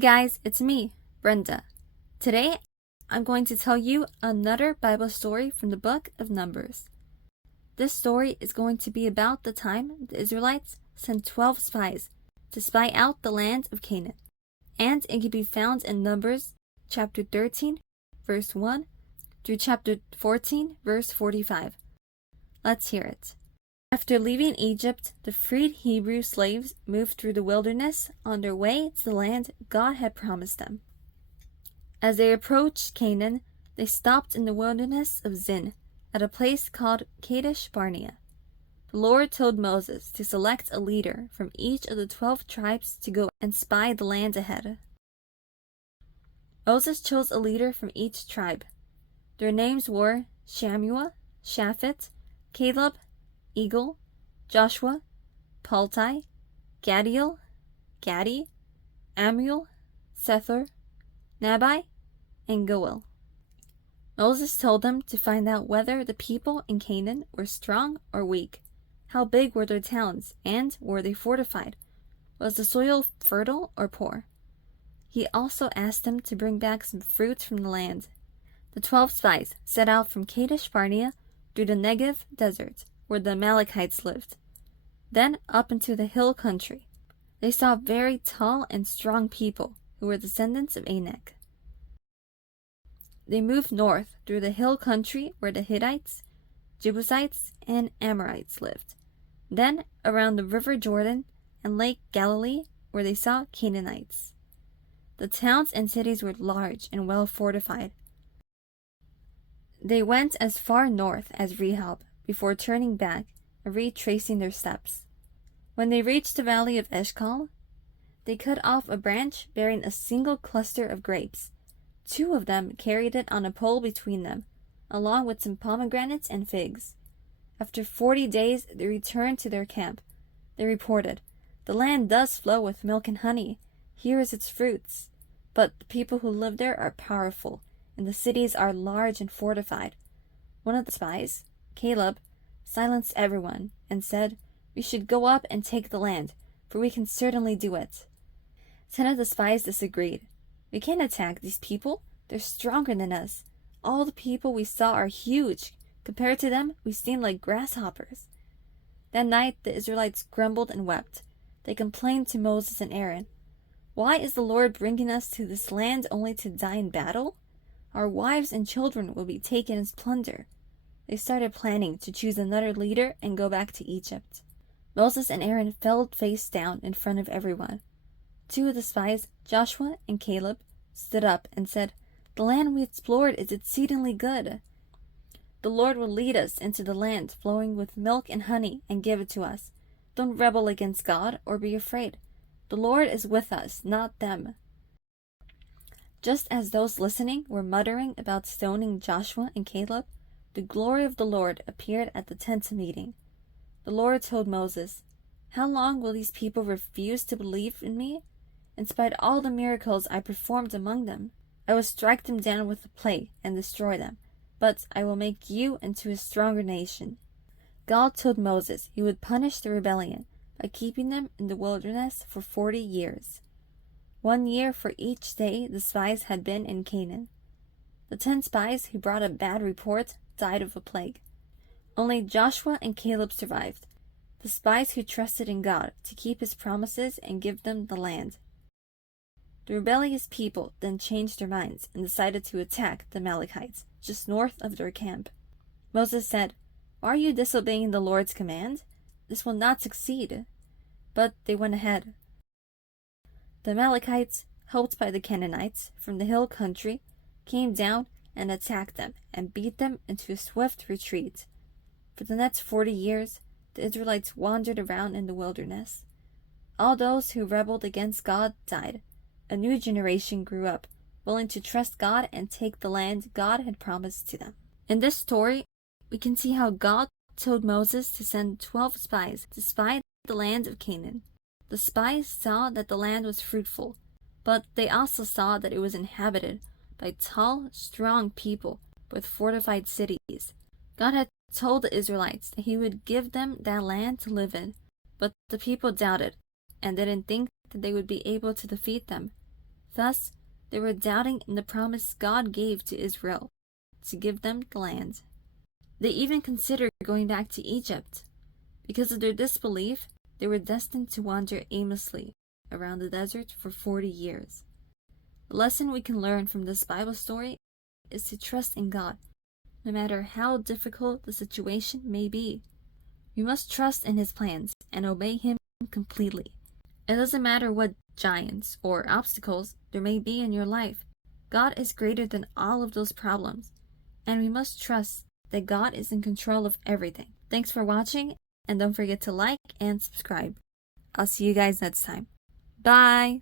guys, it's me, Brenda. Today, I'm going to tell you another Bible story from the book of Numbers. This story is going to be about the time the Israelites sent 12 spies to spy out the land of Canaan. And it can be found in Numbers chapter 13, verse 1 through chapter 14, verse 45. Let's hear it. After leaving Egypt, the freed Hebrew slaves moved through the wilderness on their way to the land God had promised them. As they approached Canaan, they stopped in the wilderness of Zin, at a place called Kadesh Barnea. The Lord told Moses to select a leader from each of the 12 tribes to go and spy the land ahead. Moses chose a leader from each tribe. Their names were Shammua, Shaphat, Caleb, Eagle, Joshua, Paltai, Gadiel, Gadi, Ammiel, Sethur, Nabai, and Goel. Moses told them to find out whether the people in Canaan were strong or weak, how big were their towns, and were they fortified? Was the soil fertile or poor? He also asked them to bring back some fruits from the land. The 12 spies set out from Kadesh Barnea through the Negev desert, where the Amalekites lived, then up into the hill country. They saw very tall and strong people who were descendants of Anak. They moved north through the hill country where the Hittites, Jebusites, and Amorites lived, then around the river Jordan and Lake Galilee where they saw Canaanites. The towns and cities were large and well fortified. They went as far north as Rehob before turning back and retracing their steps. When they reached the valley of Eshcol, they cut off a branch bearing a single cluster of grapes. 2 of them carried it on a pole between them, along with some pomegranates and figs. After 40 days, they returned to their camp. They reported, "The land does flow with milk and honey. Here is its fruits. But the people who live there are powerful, and the cities are large and fortified." One of the spies, Caleb, silenced everyone and said, "We should go up and take the land, for we can certainly do it." 10 of the spies disagreed. "We can't attack these people. They're stronger than us. All the people we saw are huge. Compared to them, we seem like grasshoppers." That night, the Israelites grumbled and wept. They complained to Moses and Aaron, "Why is the Lord bringing us to this land only to die in battle? Our wives and children will be taken as plunder." They started planning to choose another leader and go back to Egypt. Moses and Aaron fell face down in front of everyone. 2 of the spies, Joshua and Caleb, stood up and said, "The land we explored is exceedingly good. The Lord will lead us into the land flowing with milk and honey and give it to us. Don't rebel against God or be afraid. The Lord is with us, not them." Just as those listening were muttering about stoning Joshua and Caleb, the glory of the Lord appeared at the tent meeting. The Lord told Moses, "How long will these people refuse to believe in me? In spite of all the miracles I performed among them, I will strike them down with a plague and destroy them, but I will make you into a stronger nation." God told Moses he would punish the rebellion by keeping them in the wilderness for 40 years. 1 year for each day the spies had been in Canaan. The 10 spies who brought a bad report died of a plague. Only Joshua and Caleb survived, the spies who trusted in God to keep his promises and give them the land. The rebellious people then changed their minds and decided to attack the Amalekites just north of their camp. Moses said, "Why are you disobeying the Lord's command? This will not succeed." But they went ahead. The Amalekites, helped by the Canaanites from the hill country, came down and attacked them and beat them into a swift retreat. For the next 40 years, the Israelites wandered around in the wilderness. All those who rebelled against God died. A new generation grew up, willing to trust God and take the land God had promised to them. In this story, we can see how God told Moses to send 12 spies to spy the land of Canaan. The spies saw that the land was fruitful, but they also saw that it was inhabited by tall, strong people with fortified cities. God had told the Israelites that he would give them that land to live in, but the people doubted and didn't think that they would be able to defeat them. Thus, they were doubting in the promise God gave to Israel to give them the land. They even considered going back to Egypt. Because of their disbelief, they were destined to wander aimlessly around the desert for 40 years. The lesson we can learn from this Bible story is to trust in God, no matter how difficult the situation may be. We must trust in His plans and obey Him completely. It doesn't matter what giants or obstacles there may be in your life. God is greater than all of those problems, and we must trust that God is in control of everything. Thanks for watching, and don't forget to like and subscribe. I'll see you guys next time. Bye!